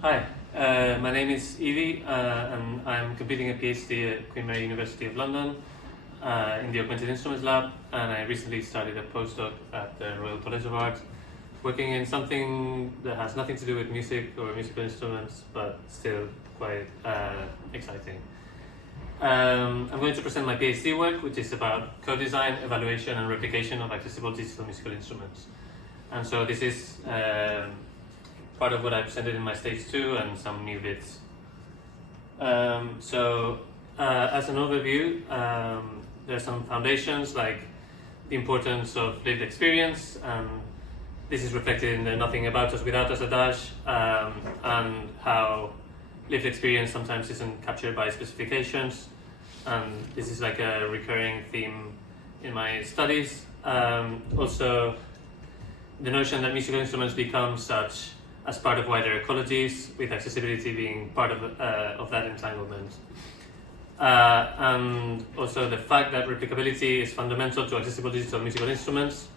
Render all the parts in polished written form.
Hi, my name is Eevee, and I'm completing a PhD at Queen Mary University of London in the Augmented Instruments Lab, and I recently started a postdoc at the Royal College of Art, working in something that has nothing to do with music or musical instruments, but still quite exciting. I'm going to present my PhD work, which is about co-design, evaluation, and replication of accessible digital musical instruments. And so this is part of what I presented in my stage 2 and some new bits. As an overview, there are some foundations like the importance of lived experience, and this is reflected in the nothing about us without us adage, and how lived experience sometimes isn't captured by specifications, and this is like a recurring theme in my studies. Also, the notion that musical instruments become such as part of wider ecologies, with accessibility being part of that entanglement. And also the fact that replicability is fundamental to accessible digital musical instruments,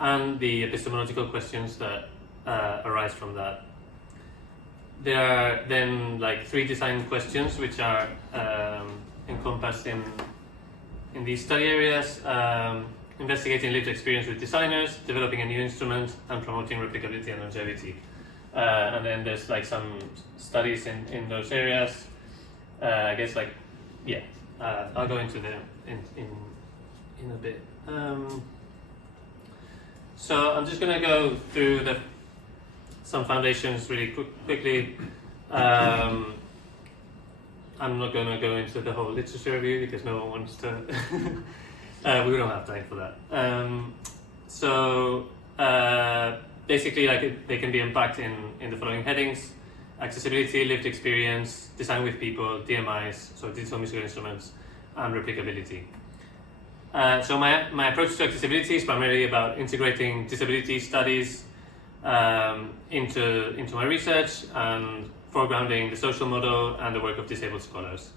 and the epistemological questions that arise from that. There are then like 3 design questions which are encompassed in these study areas: investigating lived experience with designers, developing a new instrument, and promoting replicability and longevity. And then there's like some studies in those areas. I guess I'll go into them in a bit. So I'm just gonna go through some foundations really quickly. I'm not gonna go into the whole literature review because no one wants to. We don't have time for that. Basically, they can be unpacked in the following headings: accessibility, lived experience, design with people, DMIs, so digital musical instruments, and replicability. So my approach to accessibility is primarily about integrating disability studies into my research and foregrounding the social model and the work of disabled scholars.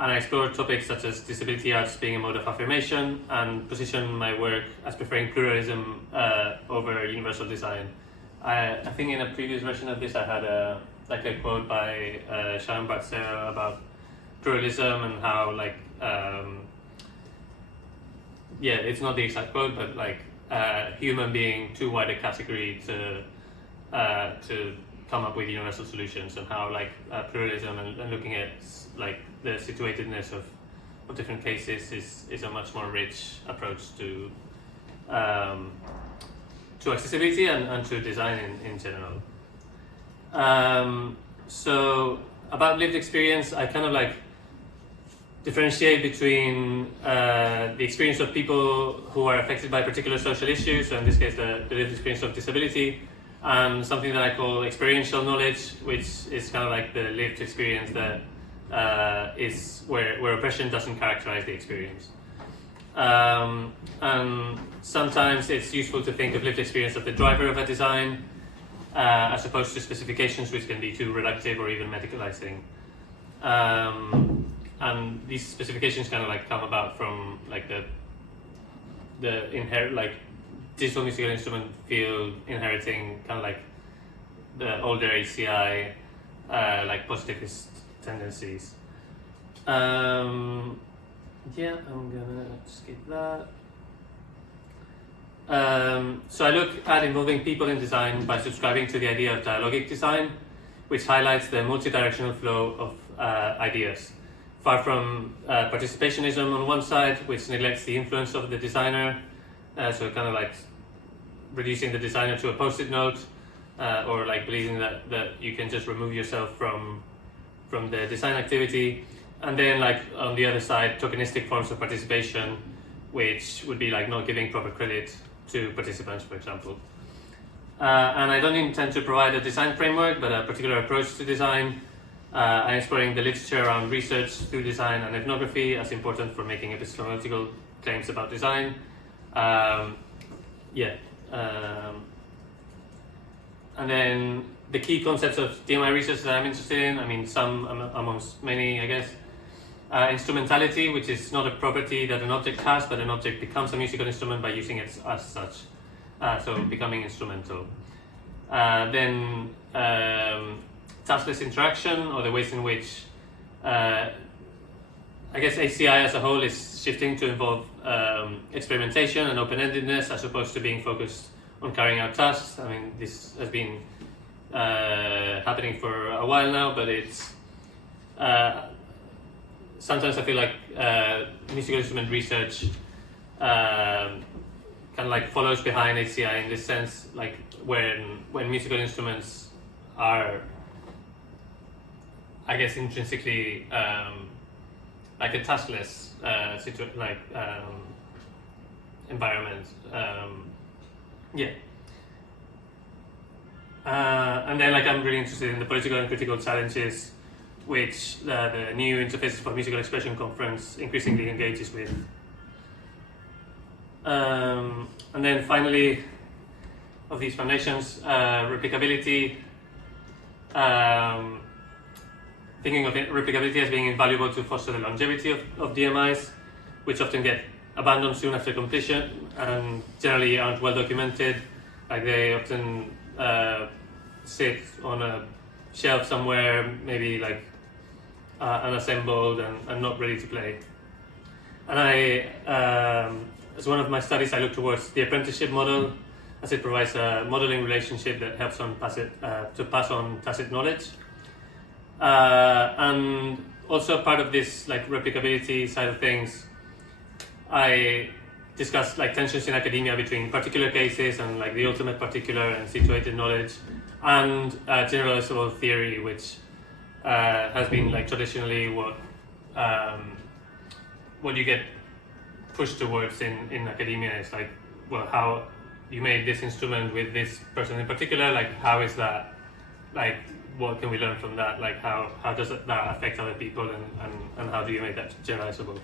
And I explore topics such as disability arts being a mode of affirmation, and position my work as preferring pluralism over universal design. I think in a previous version of this I had a quote by Sharon Bartzera about pluralism and how it's not the exact quote, but human being too wide a category to come up with universal solutions, and how pluralism and looking at the situatedness of different cases is a much more rich approach to accessibility and to design in general. So about lived experience, I kind of differentiate between the experience of people who are affected by particular social issues, so in this case the lived experience of disability, and something that I call experiential knowledge, which is kind of like the lived experience that is where oppression doesn't characterize the experience. And sometimes it's useful to think of lived experience as the driver of a design, as opposed to specifications, which can be too reductive or even medicalizing. And these specifications kind of come about from the inherent digital musical instrument field inheriting kind of the older ACI positivist tendencies. I'm gonna skip that. So I look at involving people in design by subscribing to the idea of dialogic design, which highlights the multi-directional flow of ideas, far from participationism on one side, which neglects the influence of the designer, so kind of reducing the designer to a post-it note, or believing that you can just remove yourself from the design activity. And then on the other side, tokenistic forms of participation, which would be not giving proper credit to participants, for example. And I don't intend to provide a design framework, but a particular approach to design. I'm exploring the literature around research through design and ethnography as important for making epistemological claims about design. And then the key concepts of DMI research that I'm interested in, some amongst many, I guess. Instrumentality, which is not a property that an object has, but an object becomes a musical instrument by using it as such. So becoming instrumental. Then taskless interaction, or the ways in which I guess HCI as a whole is shifting to involve experimentation and open-endedness as opposed to being focused on carrying out tasks. I mean, this has been happening for a while now, but it's sometimes I feel like musical instrument research kind of like follows behind HCI in this sense, like when musical instruments are, I guess, intrinsically like a taskless environment. Yeah. And then, like, I'm really interested in the political and critical challenges which the new Interfaces for Musical Expression conference increasingly engages with. And then finally, of these foundations, replicability. Thinking of replicability as being invaluable to foster the longevity of DMIs, which often get abandoned soon after completion and generally aren't well documented. Like, they often sit on a shelf somewhere, maybe like unassembled and not ready to play. And as one of my studies, I look towards the apprenticeship model, as it provides a modeling relationship that helps to pass on tacit knowledge. And also part of this like replicability side of things, I discussed like tensions in academia between particular cases and like the ultimate particular and situated knowledge, and generalizable theory, which has been like traditionally what you get pushed towards in academia. Is like, well, how you made this instrument with this person in particular, like how is that, like what can we learn from that, like how does that affect other people, and how do you make that generalizable?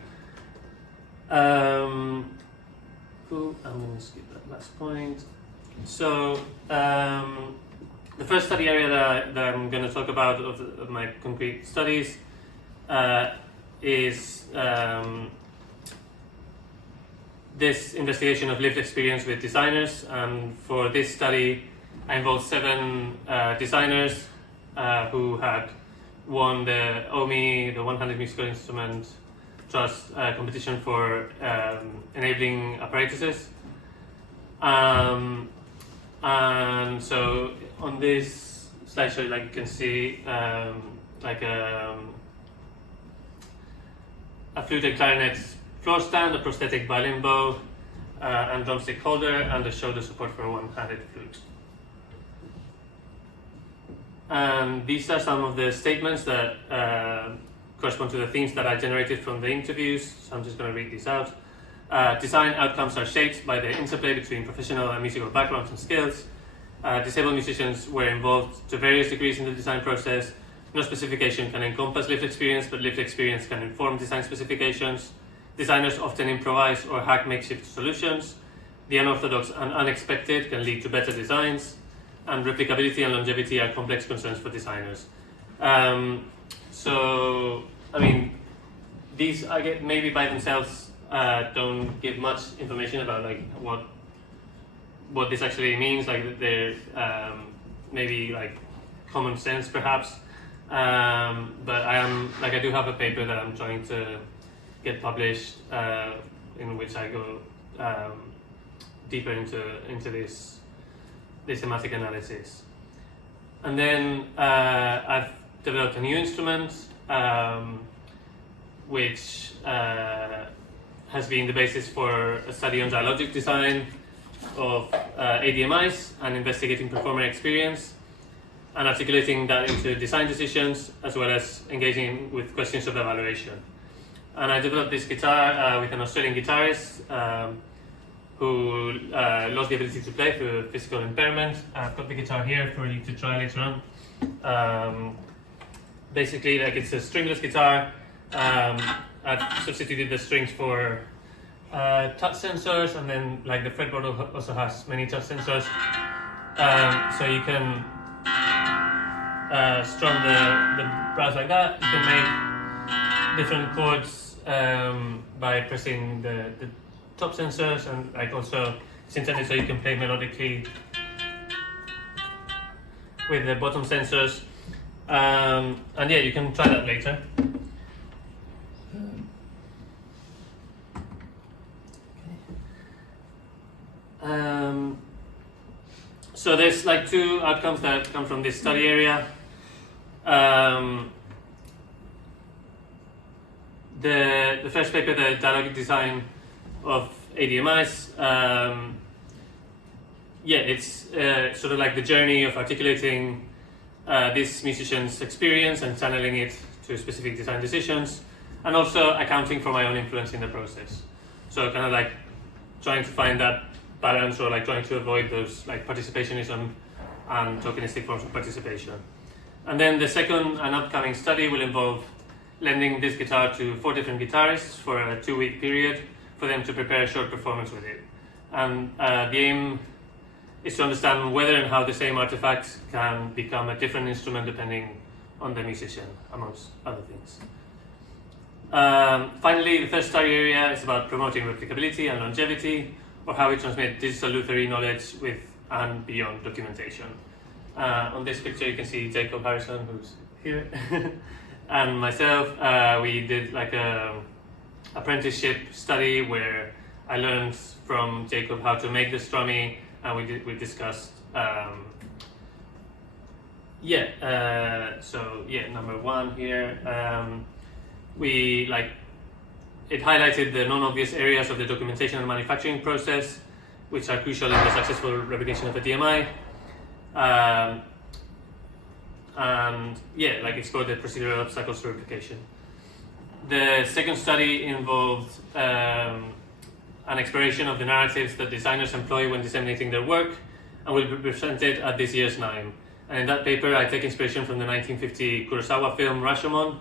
Cool. I'm going to skip that last point. So the first study area that I'm going to talk about of my concrete studies is this investigation of lived experience with designers. And for this study, I involved 7 designers who had won the OMI, the One-Handed Musical Instrument Trust competition for enabling apparatuses. And so on this slideshow, like you can see, like a flute and clarinet floor stand, a prosthetic violin bow, and drumstick holder, and a shoulder support for a one-handed flute. And these are some of the statements that correspond to the themes that I generated from the interviews, so I'm just going to read these out. Design outcomes are shaped by the interplay between professional and musical backgrounds and skills. Disabled musicians were involved to various degrees in the design process. No specification can encompass lived experience, but lived experience can inform design specifications. Designers often improvise or hack makeshift solutions. The unorthodox and unexpected can lead to better designs. And replicability and longevity are complex concerns for designers. So, I mean, these I get maybe by themselves don't give much information about like what this actually means. Like they're maybe like common sense perhaps, but I do have a paper that I'm trying to get published in which I go deeper into this thematic analysis. And then I've developed a new instrument which has been the basis for a study on dialogic design of ADMIs and investigating performer experience and articulating that into design decisions, as well as engaging with questions of evaluation. And I developed this guitar with an Australian guitarist who lost the ability to play through physical impairment. I've got the guitar here for you to try later on. Basically, like, it's a stringless guitar. I've substituted the strings for touch sensors, and then like the fretboard also has many touch sensors. So you can strum the brass like that. You can make different chords by pressing the top sensors, and like also it's intended so you can play melodically with the bottom sensors. And yeah, you can try that later. So there's like two outcomes that come from this study area. The first paper, the dialogic design of ADMIs, yeah, it's sort of like the journey of articulating this musician's experience and channeling it to specific design decisions, and also accounting for my own influence in the process. So kind of like trying to find that balance, or like trying to avoid those like participationism and tokenistic forms of participation. And then the second and upcoming study will involve lending this guitar to 4 different guitarists for a 2-week period for them to prepare a short performance with it. And the aim is to understand whether and how the same artifact can become a different instrument depending on the musician, amongst other things. Finally, the third study area is about promoting replicability and longevity, or how we transmit digital lottery knowledge with and beyond documentation. On this picture you can see Jacob Harrison, who's here, and myself. We did like a apprenticeship study where I learned from Jacob how to make the strummy, and we discussed number 1 here. It highlighted the non-obvious areas of the documentation and manufacturing process, which are crucial in the successful replication of a DMI. Explore the procedural obstacles to replication. The second study involved an exploration of the narratives that designers employ when disseminating their work, and will be presented at this year's CHIME. And in that paper, I take inspiration from the 1950 Kurosawa film Rashomon,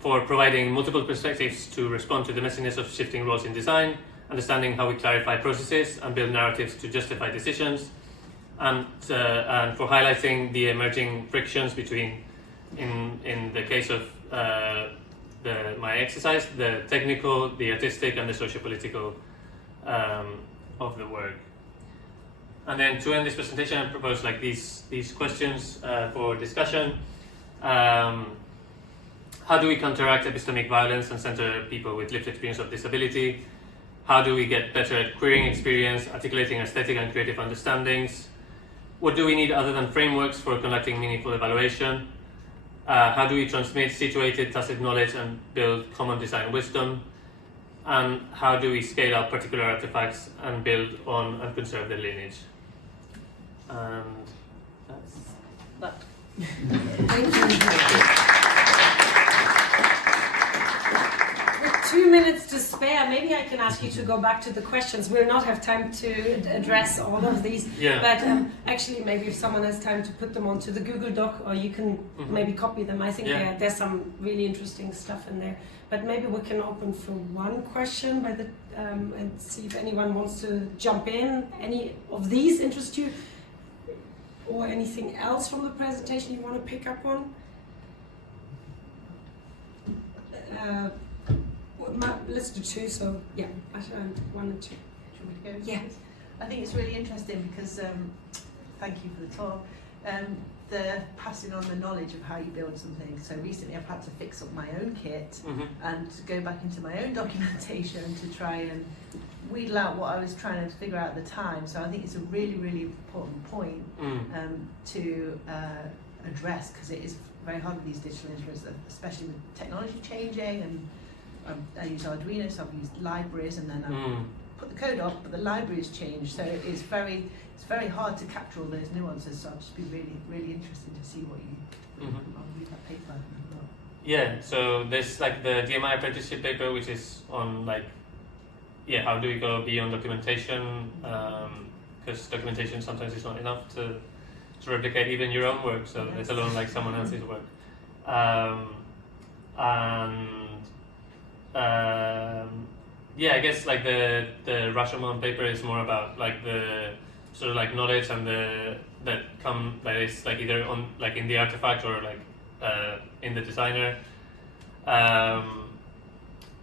for providing multiple perspectives to respond to the messiness of shifting roles in design, understanding how we clarify processes and build narratives to justify decisions, and for highlighting the emerging frictions between, in the case of my exercise, the technical, the artistic, and the socio-political of the work. And then to end this presentation, I propose like these questions for discussion. How do we counteract epistemic violence and center people with lived experience of disability? How do we get better at querying experience, articulating aesthetic and creative understandings? What do we need other than frameworks for conducting meaningful evaluation? How do we transmit situated tacit knowledge and build common design wisdom? And how do we scale up particular artifacts and build on and conserve their lineage? And that's that. Thank you. 2 minutes to spare. Maybe I can ask you to go back to the questions. We'll not have time to address all of these, but actually maybe if someone has time to put them onto the Google Doc, or you can maybe copy them. I think there's some really interesting stuff in there. But maybe we can open for one question by the and see if anyone wants to jump in. Any of these interest you, or anything else from the presentation you want to pick up on? Let's do 2, so yeah, I should 1 and 2. Should we go? Yeah. I think it's really interesting because, thank you for the talk, the passing on the knowledge of how you build something. So recently I've had to fix up my own kit and go back into my own documentation to try and wheedle out what I was trying to figure out at the time. So I think it's a really, really important point to address, because it is very hard with these digital instruments, especially with technology changing. And I use Arduino, so I've used libraries, and then I've put the code up, but the library has changed, so it's very hard to capture all those nuances. So I'll just be really, really interested to see what you. I'll read that paper. Yeah. So there's like the DMI apprenticeship paper, which is on like, how do we go beyond documentation? Because documentation sometimes is not enough to replicate even your own work, so let alone like someone else's work. I guess like the Rashomon paper is more about like the sort of like knowledge and that is like either on like in the artifact or like in the designer.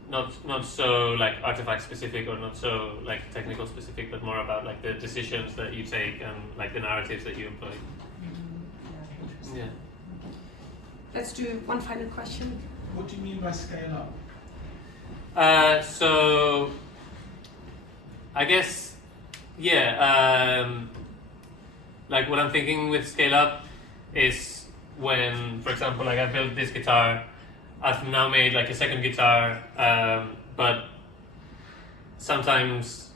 Not so like artifact specific or not so like technical specific, but more about like the decisions that you take and like the narratives that you employ. Yeah, Yeah. Let's do one final question. What do you mean by scale up? So I guess, yeah, like what I'm thinking with scale up is when, for example, like I built this guitar, I've now made like a second guitar, but sometimes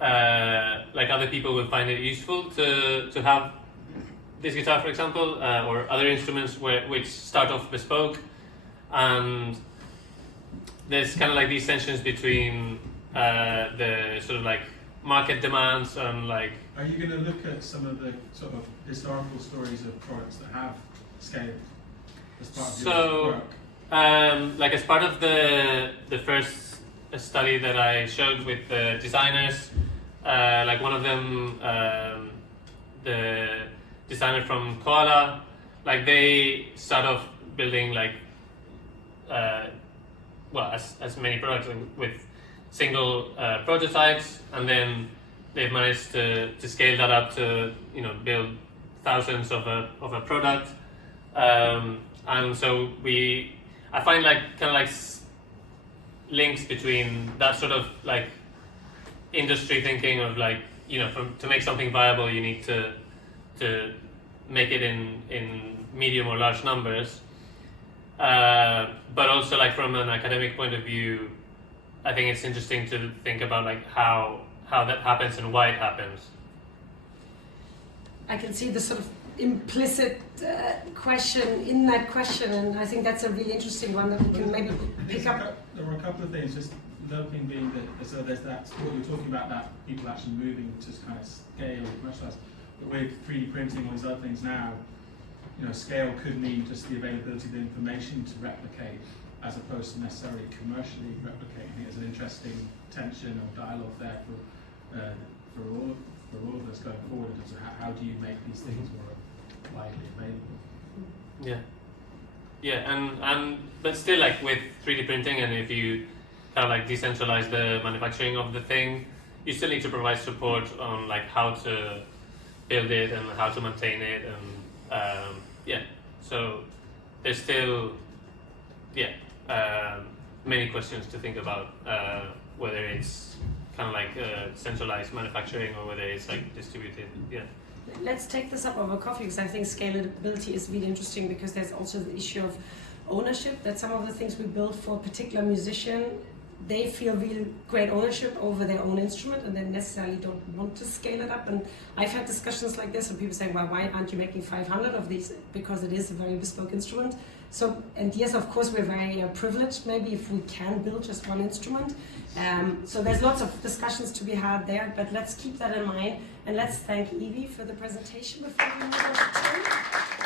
like other people will find it useful to have this guitar, for example, or other instruments which start off bespoke, and there's kind of like these tensions between the sort of like market demands and like. Are you going to look at some of the sort of historical stories of products that have scaled as part of your work? Like as part of the first study that I showed with the designers, like one of them, the designer from Koala, like they start off building like well, as many products with single prototypes, and then they've managed to scale that up to, you know, build thousands of a product, and so I find like kind of like links between that sort of like industry thinking of like, you know, to make something viable you need to make it in medium or large numbers, but also like from an academic point of view, I think it's interesting to think about like how that happens and why it happens. I can see the sort of implicit question in that question, and I think that's a really interesting one that we can maybe pick up. There were a couple of things, just developing being that, so there's that, what you're talking about, that people actually moving to kind of scale, commercialize. But with 3D printing, all these other things now, you know, scale could mean just the availability of the information to replicate, as opposed to necessarily commercially replicating. I think there's an interesting tension or dialogue there for all of us going forward in terms of how do you make these things more widely available. And but still, like with 3D printing, and if you kind of like decentralize the manufacturing of the thing, you still need to provide support on like how to build it and how to maintain it, and so there's still many questions to think about, whether it's kind of like centralized manufacturing or whether it's like distributed. Let's take this up over coffee, because I think scalability is really interesting, because there's also the issue of ownership, that some of the things we build for a particular musician, they feel real great ownership over their own instrument and they necessarily don't want to scale it up. And I've had discussions like this and people say, well, why aren't you making 500 of these? Because it is a very bespoke instrument. So, and yes, of course, we're very privileged maybe if we can build just one instrument. So there's lots of discussions to be had there, but let's keep that in mind, and let's thank Eevee for the presentation before we move on to CHIME.